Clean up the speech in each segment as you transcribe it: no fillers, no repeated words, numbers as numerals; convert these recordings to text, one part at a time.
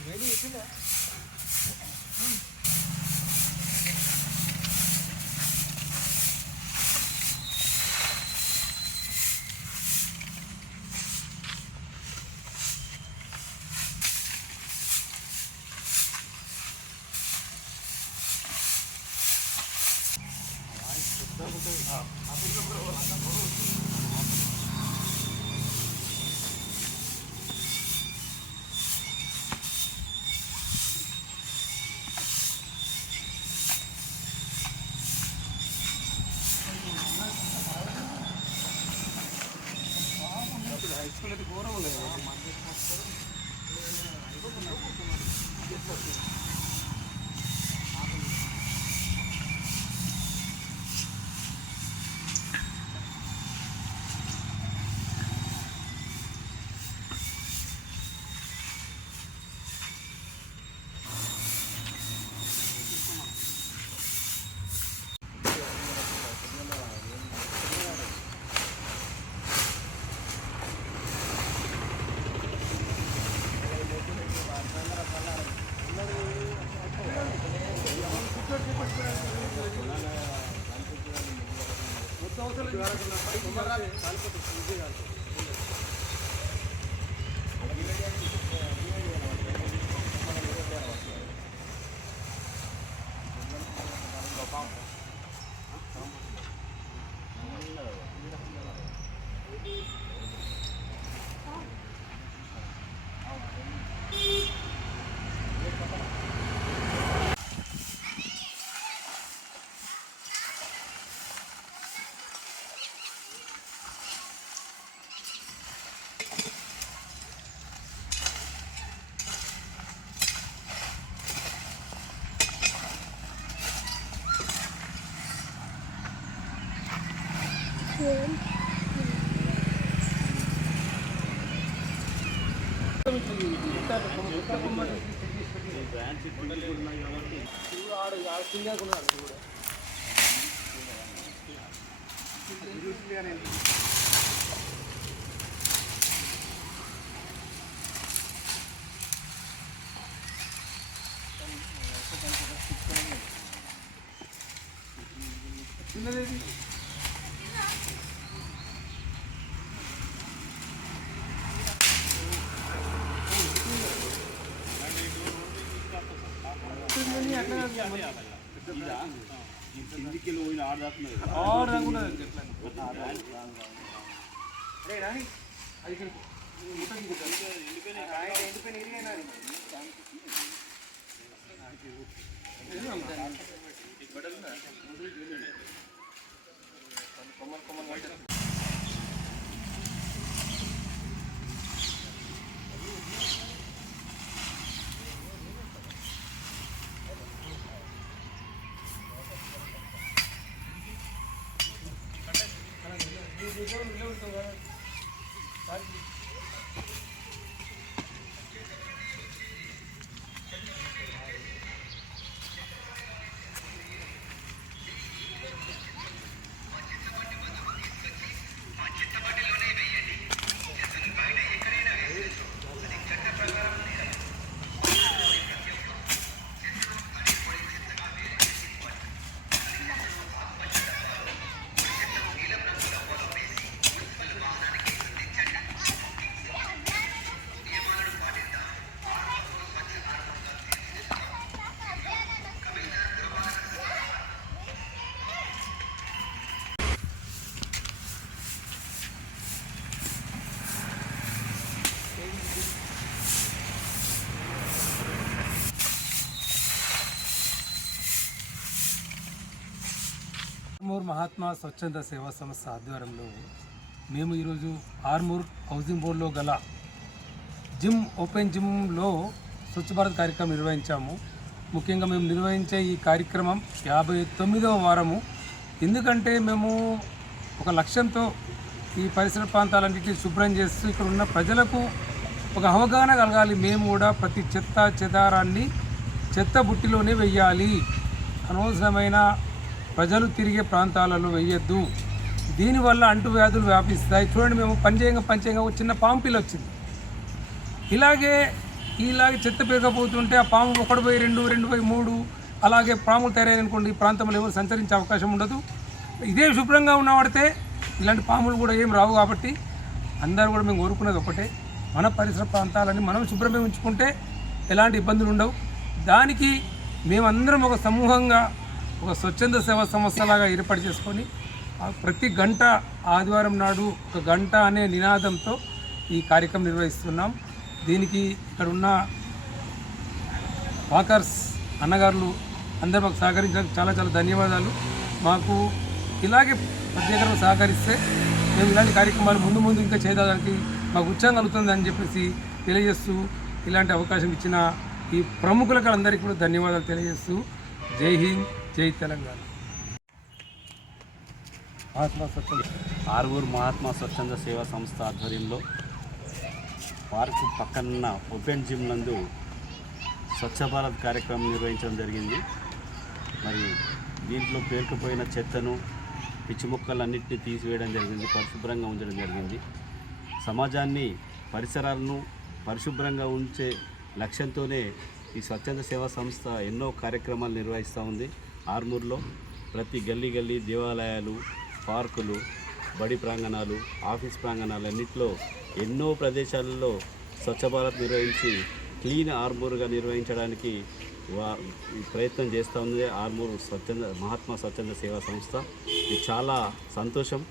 వేడి ఎట్టిందా హైస్కూల్ అయితే ఘోరం ఉండదు చిన్నదేది కిందికి పోయిన ఆరు దాకున్నది మహాత్మా స్వచ్ఛంద సేవా సంస్థ ఆధ్వర్యంలో మేము ఈరోజు ఆర్మూర్ హౌసింగ్ బోర్డులో గల ఓపెన్ జిమ్లో స్వచ్ఛ భారత్ కార్యక్రమం నిర్వహించాము. ముఖ్యంగా మేము నిర్వహించే ఈ కార్యక్రమం 59వ వారము. ఎందుకంటే మేము ఒక లక్ష్యంతో ఈ పరిసర ప్రాంతాలన్నింటినీ శుభ్రం చేస్తూ ఇక్కడ ఉన్న ప్రజలకు ఒక అవగాహన కలగాలి. మేము కూడా ప్రతి చెత్త చెదారాన్ని చెత్త బుట్టిలోనే వెయ్యాలి, అనవసరమైన ప్రజలు తిరిగే ప్రాంతాలలో వెయ్యొద్దు, దీనివల్ల అంటువ్యాధులు వ్యాపిస్తాయి. చూడండి, మేము పనిచేయంగా ఒక చిన్న పాము పిల్ల వచ్చింది. ఇలాగే చెత్త పెరగబోతుంటే ఆ పాము 1/2, 2/3 అలాగే పాములు తయారనుకోండి, ఈ ప్రాంతంలో ఎవరు సంచరించే అవకాశం ఉండదు. ఇదే శుభ్రంగా ఉన్నవాడితే ఇలాంటి పాములు కూడా ఏం రావు. కాబట్టి అందరూ కూడా మేము కోరుకునేది ఒకటే, మన పరిసర ప్రాంతాలని మనం శుభ్రంగా ఉంచుకుంటే ఎలాంటి ఇబ్బందులు ఉండవు. దానికి మేమందరం ఒక సమూహంగా ఒక స్వచ్ఛంద సేవా సంస్థలాగా ఏర్పాటు చేసుకొని ప్రతి గంట ఆదివారం నాడు 1 గంట అనే నినాదంతో ఈ కార్యక్రమం నిర్వహిస్తున్నాం. దీనికి ఇక్కడ ఉన్న వాకర్స్ అన్నగారులు అందరూ మాకు సహకరించడానికి చాలా చాలా ధన్యవాదాలు. మాకు ఇలాగే ప్రత్యేకంగా సహకరిస్తే మేము ఇలాంటి కార్యక్రమాలు ముందు ఇంకా చేయడానికి మాకు ఉత్సాహం కలుగుతుంది అని చెప్పేసి తెలియజేస్తూ, ఇలాంటి అవకాశం ఇచ్చిన ఈ ప్రముఖులకు అందరికీ కూడా ధన్యవాదాలు తెలియజేస్తూ, జై హింద్, జై తెలంగాణ. ఆర్మూర్ మహాత్మా స్వచ్ఛంద సేవా సంస్థ ఆధ్వర్యంలో పార్కు పక్కనున్న ఓపెన్ జిమ్ నందు స్వచ్ఛ భారత్ కార్యక్రమం నిర్వహించడం జరిగింది. మరి దీంట్లో పేరుకుపోయిన చెత్తను, పిచ్చి మొక్కలన్నింటినీ తీసివేయడం జరిగింది, పరిశుభ్రంగా ఉంచడం జరిగింది. సమాజాన్ని, పరిసరాలను పరిశుభ్రంగా ఉంచే లక్ష్యంతోనే ఈ స్వచ్ఛంద సేవా సంస్థ ఎన్నో కార్యక్రమాలు నిర్వహిస్తూ ఉంది. ఆర్మూర్లో ప్రతి గల్లీ దేవాలయాలు, పార్కులు, బడి ప్రాంగణాలు, ఆఫీస్ ప్రాంగణాలు అన్నింటిలో ఎన్నో ప్రదేశాలలో స్వచ్ఛ భారత్ నిర్వహించి క్లీన్ ఆర్మూర్గా నిర్వహించడానికి ప్రయత్నం చేస్తూ ఉంది ఆర్మూర్ మహాత్మా స్వచ్ఛంద సేవా సంస్థ. ఇది చాలా సంతోషం.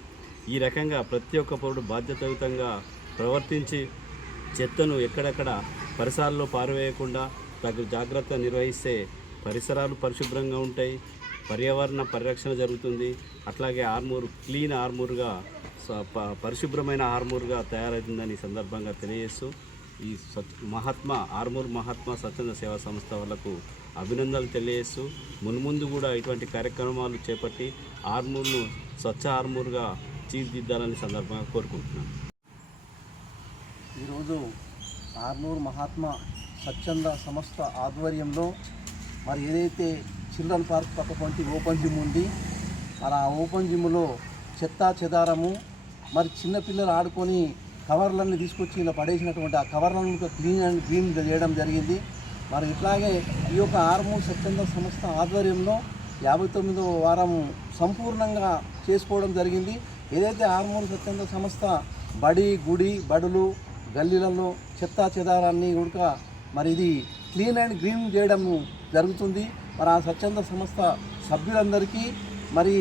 ఈ రకంగా ప్రతి ఒక్క పౌరుడు బాధ్యతాయుతంగా ప్రవర్తించి చెత్తను ఎక్కడెక్కడ పరిసరాల్లో పారవేయకుండా తగు జాగ్రత్త నిర్వహిస్తే పరిసరాలు పరిశుభ్రంగా ఉంటాయి, పర్యావరణ పరిరక్షణ జరుగుతుంది. అట్లాగే ఆర్మూర్ క్లీన్ ఆర్మూర్గా, పరిశుభ్రమైన ఆర్మూర్గా తయారవుతుందని సందర్భంగా తెలియజేస్తూ ఈ ఆర్మూర్ మహాత్మా స్వచ్ఛంద సేవా సంస్థ వాళ్ళకు అభినందనలు తెలియజేస్తూ మున్ముందు కూడా ఇటువంటి కార్యక్రమాలు చేపట్టి ఆర్మూర్ను స్వచ్ఛ ఆర్మూర్గా తీర్చిదిద్దాలని సందర్భంగా కోరుకుంటున్నాను. ఈరోజు ఆర్మూర్ మహాత్మా స్వచ్ఛంద సంస్థ ఆధ్వర్యంలో మరి ఏదైతే చిల్డ్రన్ పార్క్ పక్కపంటి ఓపెన్ జిమ్ ఉంది, మరి ఆ ఓపెన్ జిమ్లో చెత్త చెదారము, మరి చిన్నపిల్లలు ఆడుకొని కవర్లన్నీ తీసుకొచ్చి ఇలా పడేసినటువంటి ఆ కవర్లను క్లీన్ చేయడం జరిగింది. మరి ఇట్లాగే ఈ యొక్క ఆర్మూర్ స్వచ్ఛంద సంస్థ ఆధ్వర్యంలో 59వ వారం సంపూర్ణంగా చేసుకోవడం జరిగింది. ఏదైతే ఆర్మూర్ స్వచ్ఛంద సంస్థ బడి, గుడి, బడులు, గల్లీలలో చెత్త చెదారాన్ని కూడా మరి ఇది క్లీన్ అండ్ గ్రీన్ చేయడం జరుగుతుంది. మరి ఆ స్వచ్ఛంద సంస్థ సభ్యులందరికీ, మరి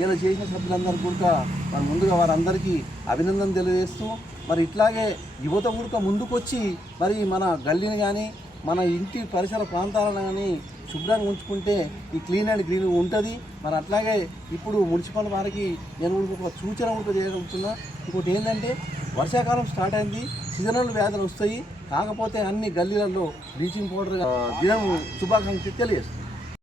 ఇలా చేసిన సభ్యులందరికీ కూడా మరి ముందుగా వారందరికీ అభినందన తెలియజేస్తూ, మరి ఇట్లాగే యువత కూడా ముందుకొచ్చి మరి మన గల్లీని కానీ మన ఇంటి పరిసర ప్రాంతాలను కానీ శుభ్రంగా ఉంచుకుంటే ఈ క్లీన్ అండ్ గ్రీన్ ఉంటుంది. మరి అట్లాగే ఇప్పుడు మున్సిపల్ వారికి నేను ఒక సూచన కూడా చేయగలుగుతున్నా. ఇంకోటి ఏంటంటే వర్షాకాలం స్టార్ట్ అయింది, సీజనల్ వ్యాధులు వస్తాయి. కాకపోతే అన్ని గల్లీలలో బ్లీచింగ్ పౌడర్ దినం శుభాకాంక్షలు తెలియజేస్తుంది.